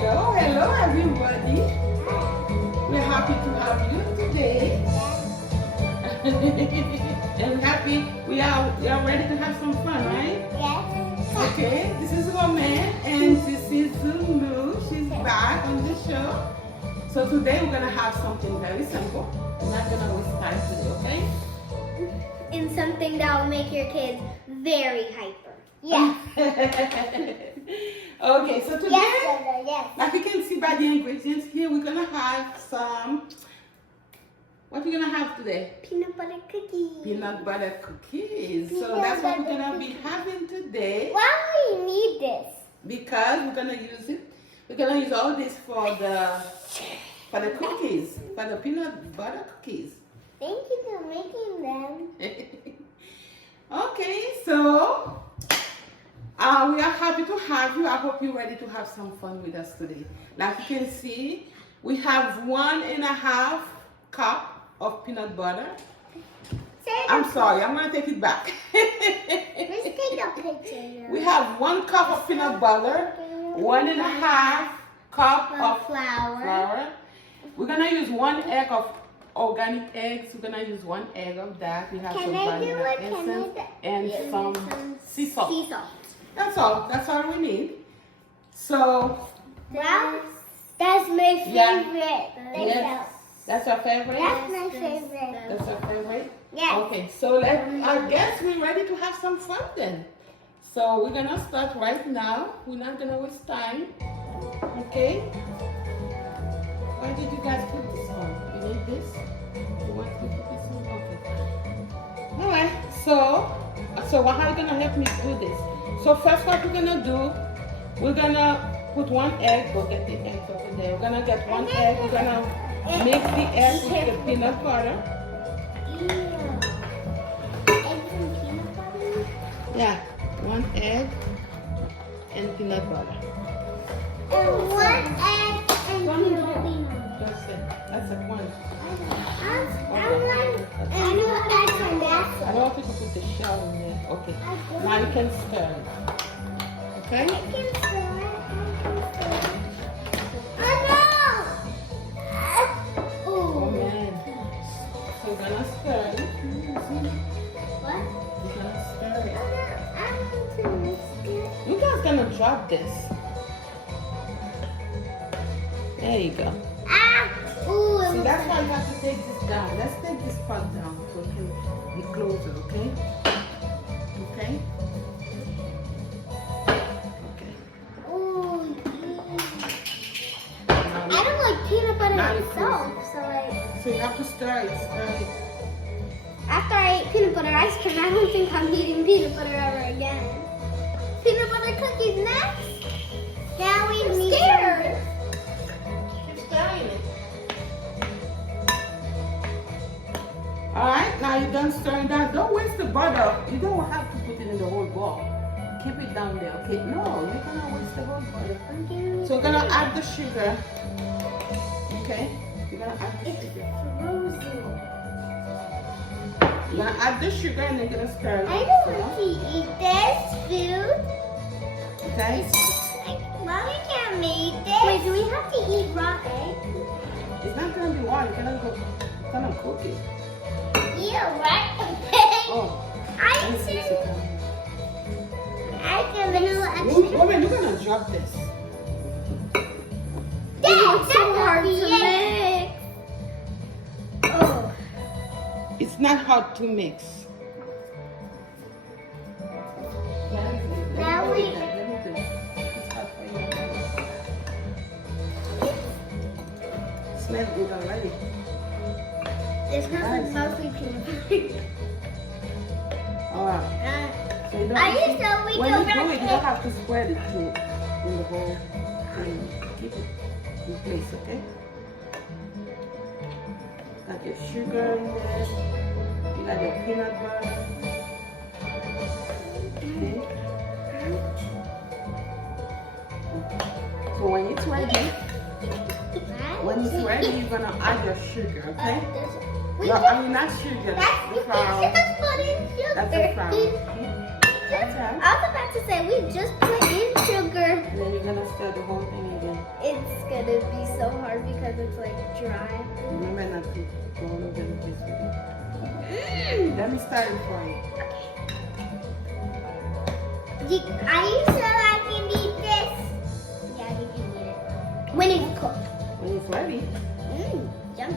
Hello, hello everybody. We're happy to have you today. And happy we are ready to have some fun, right? Yes. Okay, this is Romain and this is Zulu. She's back on the show. So today we're gonna have something very simple. We're not gonna waste time today, okay? And something that will make your kids very hyper. Yes. Okay, so today, Yes, yes. like you can see by the ingredients here, we're gonna have some. What we're gonna have today? Peanut butter cookies. Peanut butter cookies. So Peanut that's what we're butter gonna be cookies. having today Why do we need this? because we're gonna use it. We're gonna use all this for the cookies, for the peanut butter cookies. Thank you for making them. Okay, so we are happy to have you. I hope you're ready to have some fun with us today. Like you can see, we have 1.5 cup of peanut butter. I'm sorry, I'm gonna take it back. Let's take a picture. We have 1 cup of peanut butter, 1.5 cup of flour. We're gonna use 1 egg of organic eggs. We're gonna use 1 egg of that. We have some vanilla essence and some sea salt. Sea salt. That's all. That's all we need. So Well, that's my favorite. Yeah. yes, that's our favorite. That's my favorite. That's our favorite. Yes. Okay, so I guess we're ready to have some fun then. So we're gonna start right now. We're not gonna waste time. Okay. Why did you guys put this on? You need this? You want to put this on? Okay. All right. So how are you gonna help me do this? So first, what we're gonna do? We're gonna put 1 egg. Go get the eggs over there. We're gonna get 1 egg. We're gonna mix the egg with the peanut butter. Yeah, 1 egg and peanut butter. And 1 egg and peanut butter. That's it. That's it. 1. I know eggs and that's I don't want you to put the shell in there. Okay. Now you can stir it. Okay? I can stir it. Oh no! Oh man. So we're gonna stir it. What? We're gonna stir it. I want to mix it. You guys gonna drop this. There you go. Ooh, See, that's why you have to take this down. Let's take this part down so it can be closer, okay? Okay? Okay. Ooh. Now I don't like peanut butter Now you itself, so like so you have to stir it, stir it. after I ate peanut butter ice cream, I don't think I'm eating peanut butter ever again. Peanut butter cookies next. Now we need scared. Keep stirring it. Alright, now you're done stirring that. Don't waste the butter. You don't have to put it in the whole bowl. Keep it down there, okay? No, you're gonna waste the whole butter. So we're gonna add the sugar. Okay? You're gonna add the sugar. Frozen. You're gonna add the sugar and you're gonna stir it. I don't want to eat this food. Okay? Mommy can't make this. Wait, do we have to eat raw egg? It's not gonna be warm. You're gonna cook it. Yeah, right. Oh. I Let me see. fix it down. I can vanilla extra. Woman, you're gonna drop this. That's so hard to mix. Oh. It's not hard to mix. Now we- Smells good already. This smells like mostly peanut butter. Alright. So you don't I have used to- to we when go you do back it, you to- don't have to spread it in the whole thing. Keep it in place, okay? Got your sugar in there. You got your peanut butter. Okay. So when it's ready, you're gonna add your sugar, okay? No, I mean not sugar. That's Flour. just put in sugar. That's the flour. That's right. I was about to say we just put in sugar. And then you're gonna stir the whole thing again. It's started for you. Are you sure I can eat this? Yeah, you can eat it. When it's cooked. When it's ready. Yum.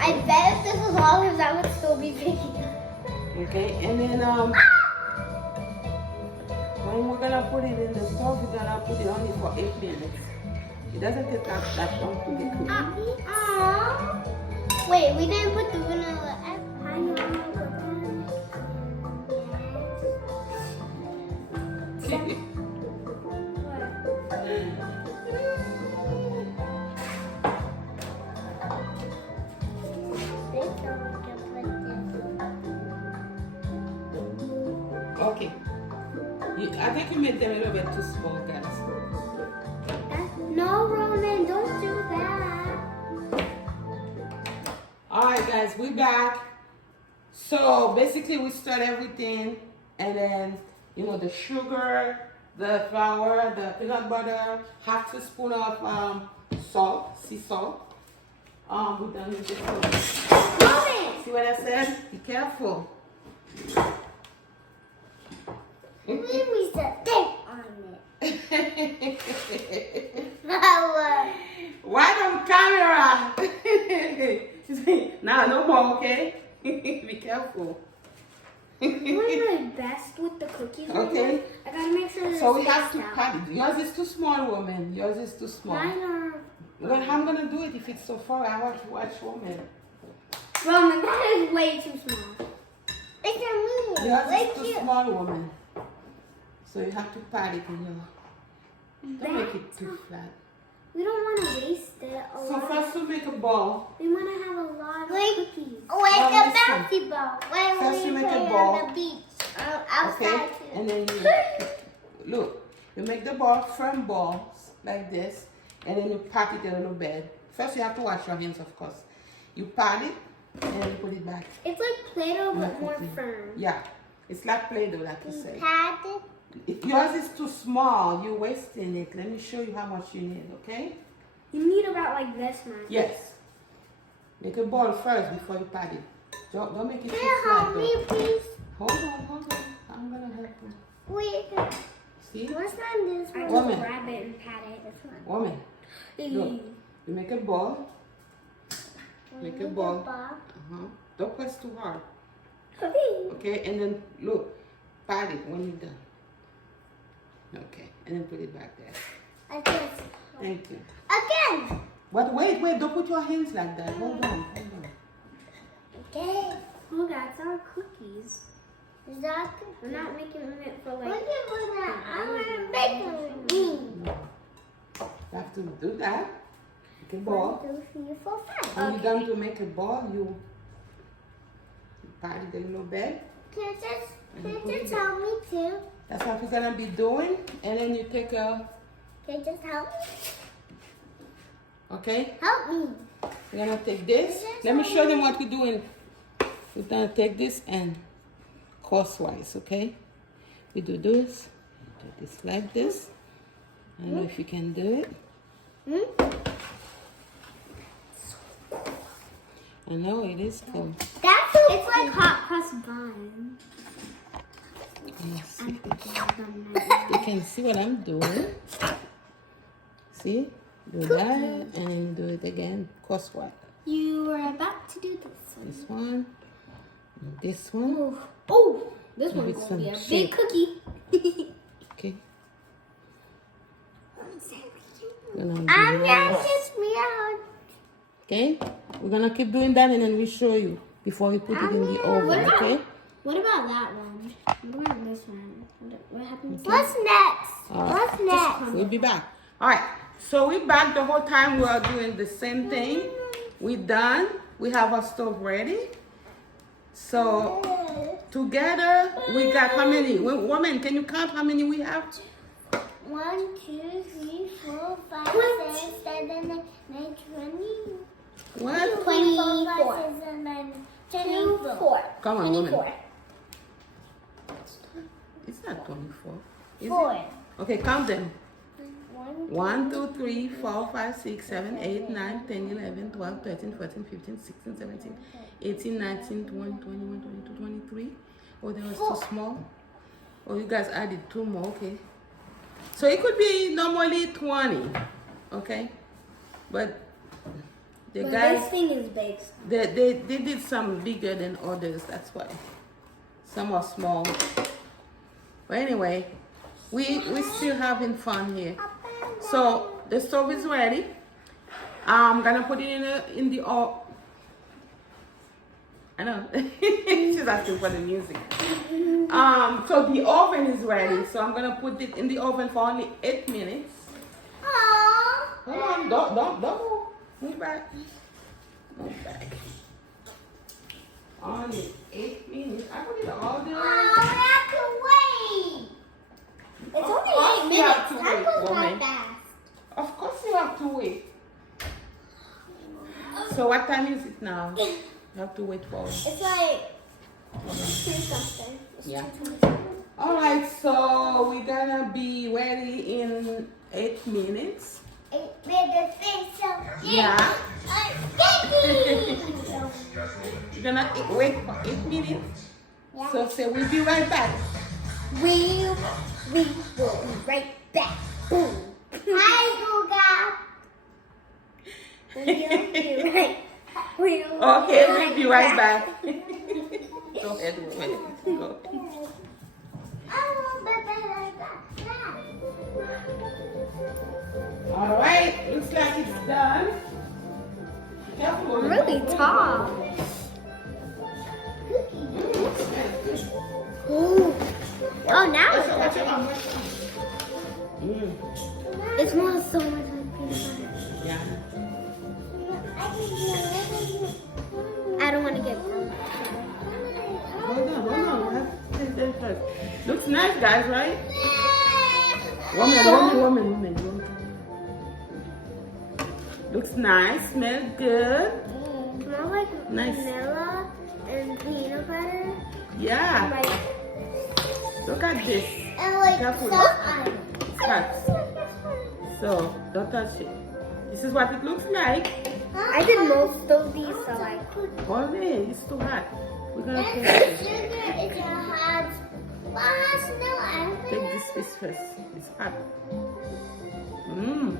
I bet if this was all his, I would still be picking up. Okay, and then when we're gonna put it in the stove, we're gonna put it only for 8 minutes. It doesn't take that long to get cooked. Wait, we didn't put the vanilla. Okay. I think you made them a little bit too small, guys. No, Roman, don't do that. Alright guys, we're back. So basically we stirred everything, and then the sugar, the flour, the peanut butter, half teaspoon of salt, sea salt. We're done with this. Roman! See what I said? Be careful. We said tape on it. Why don't camera? Nah, no more, okay? Be careful. I'm doing my best with the cookies. Okay. I gotta make sure that So we it's have to spaced cut it. Yours is too small, woman. Yours is too small. Mine are. Well, how am I gonna do it if it's so far? I want to watch woman. Roman, that is way too small. It's a medium. Yours is too small, woman. So you have to pat it in your. Don't make it too flat. We don't want to waste it. So first we make a ball. We want to have a lot of cookies. Like a bouncy ball. First you make a ball. On the beach. Outside Okay, too. and then you look. You make the ball, firm balls like this, and then you pat it a little bit. First you have to wash your hands, of course. You pat it and then you put it back. It's like Play-Doh but Like more cookie. firm. Yeah, it's like Play-Doh, like you say. Pat it. If yours is too small, you're wasting it. Let me show you how much you need, okay? You need about like this much. Yes. Make a ball first before you pat it. Don't make it too Can you flat. help me, please? Hold on. I'm gonna help you. Wait. See? What's on this one? Woman. Grab it and pat it. This one. Woman, look. You make a ball. Make a ball. Don't press too hard. Okay, and then look. Pat it when you're done. Okay, and then put it back there. Again. Thank you. Again. But wait, don't put your hands like that. Hold on. Okay. Oh, that's our cookies. Is that cookies? We're not making them for like. Look at that. I want to make them. No. You have to do that. Make a ball. 1, 2, 3, 4, 5. When you're done to make a ball, you pat it a little bit. Can you just help me too? That's what we're gonna be doing. And then you take a. Can you just help me? Okay. Help me. We're gonna take this. Let me show them what we're doing. We're gonna take this and crosswise, okay? We do this. Do this like this. I don't know if you can do it. I know it is cool. It's like hot cross bun. Yes. You can see what I'm doing. See? Do that and then do it again. Crosswise. You were about to do this one. This one. And this one. Oh, this Give one's it gonna some be a shape. big cookie. Okay. I'm gonna kiss me out. Okay? We're gonna keep doing that and then we show you before we put it in the oven, okay? What about that one? What about this one? What happens? What's next? What's next? We'll be back. Alright, so we're back the whole time. We are doing the same thing. We're done. We have our stove ready. So together we got how many? Woman, can you count how many we have? 1, 2, 3, 4, 5, 6, 7, 8, 9, 20. What? 24. 24. Come on, woman. 24. It's not 24. Is 4. it? Okay, count them. 1, 1, 2, 3, 4, 5, 6, 7, 8, 9, 10, 11, 12, 13, 14, 15, 16, 17, 18, 19, 20, 21, 22, 23. Oh, that was too small. Oh, you guys added 2 more. Okay. So it could be normally 20. Okay. But the But guys, this thing is big. they did some bigger than others. That's why. Some are small. But anyway, we still having fun here. So the stove is ready. I'm gonna put it in the oven. I know. She's asking for the music. So the oven is ready. So I'm gonna put it in the oven for only 8 minutes. Aww. Hold on, don't move. Move back. Move back. Only 8 minutes. I put it all the way. Oh, we have to wait. It's Of only course 8 we have minutes. to That wait, goes woman. by fast. Of course you have to wait. So what time is it now? You have to wait for it. It's like 2 something. It's Yeah. 2:27. Alright, so we're gonna be ready in 8 minutes. 8 minutes. So Yeah. Yay! You're gonna wait for 8 minutes. Yeah. So say we'll be right back. We will be right back. Boom. Hi, Google. We'll be right. Okay, we'll be right back. Go ahead, woman. Go. Alright, looks like it's done. Careful, woman. Really tall. Ooh. Oh, now Watch it's out, watch good. out, watch out. It smells so much like peanut butter. Yeah. I don't want to get burned. Hold on. We have to take them first. Looks nice, guys, right? Woman. Looks nice, smells good. Smells like Nice. vanilla and peanut butter. Yeah. Like, Look at this. and like Careful. salt. It's hot. So, don't touch it. This is what it looks like. I did most of these, so like. Oh, man, it's too hot. We're going to And take sugar it. is a hot. But no, I Take this fish first. It's hot. Mmm.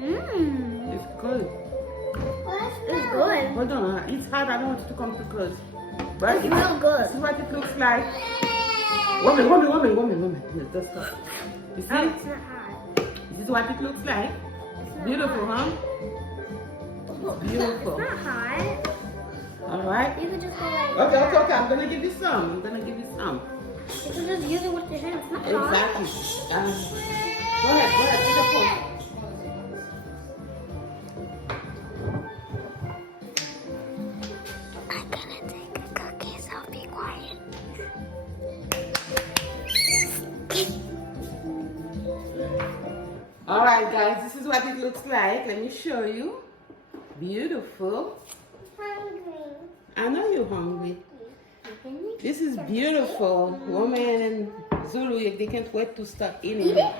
Mmm. It's good. It's good. Hold on. It's hot. I don't want you to come too close. But It's real good. This is what it looks like. Woman. Yes, that's stuff. You see? Oh, it's not hot. This is what it looks like. It's not Beautiful, huh? hot. Beautiful. It's not hot. Alright. You can just go like Okay. that. I'm gonna give you some. You can just use it with your hands. It's not Exactly. hot. Go ahead. Take a photo. I'm gonna take a cookie, so be quiet. Alright, guys. This is what it looks like. Let me show you. Beautiful. Hungry. I know you're hungry. This is beautiful. Woman and Zulu, they can't wait to start eating Eat it. it?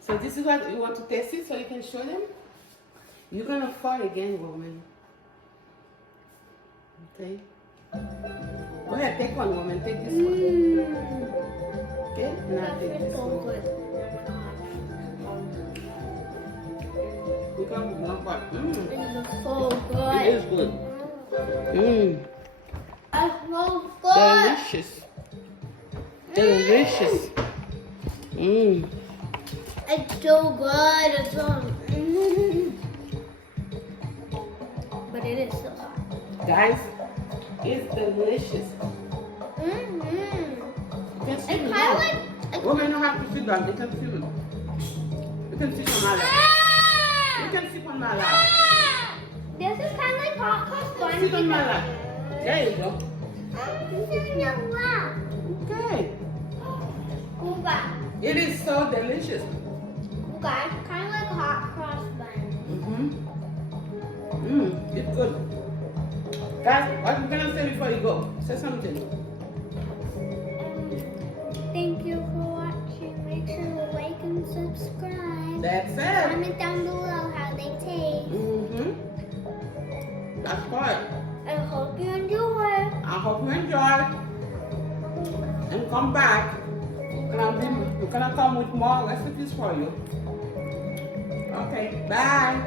So this is what you want to test it so you can show them? You're gonna fall again, woman. Okay. Go ahead, take one, woman. Take this one. Okay? Now take this one. Look how good. So It is good. Mmm. I so good. Delicious. Delicious. Mmm. It's so good. It's so. But it is so hot. Guys, it's delicious. Mm-hmm. You can see It's it kind now. of like. Women don't have to sit down. They can sit it. You can sit on my lap. You can sit on my lap. This is kind of like popcorn. Sit on my lap. There you go. Okay. It is so delicious. Guys, kind of like hot cross bun. It's good. Guys, what you gonna say before you go? Say something. Thank you for watching. Make sure to like and subscribe. That's it. Comment down below how they taste. That's right. I hope you enjoy. I hope you enjoy. And come back. We're gonna come with more recipes for you. Okay, bye.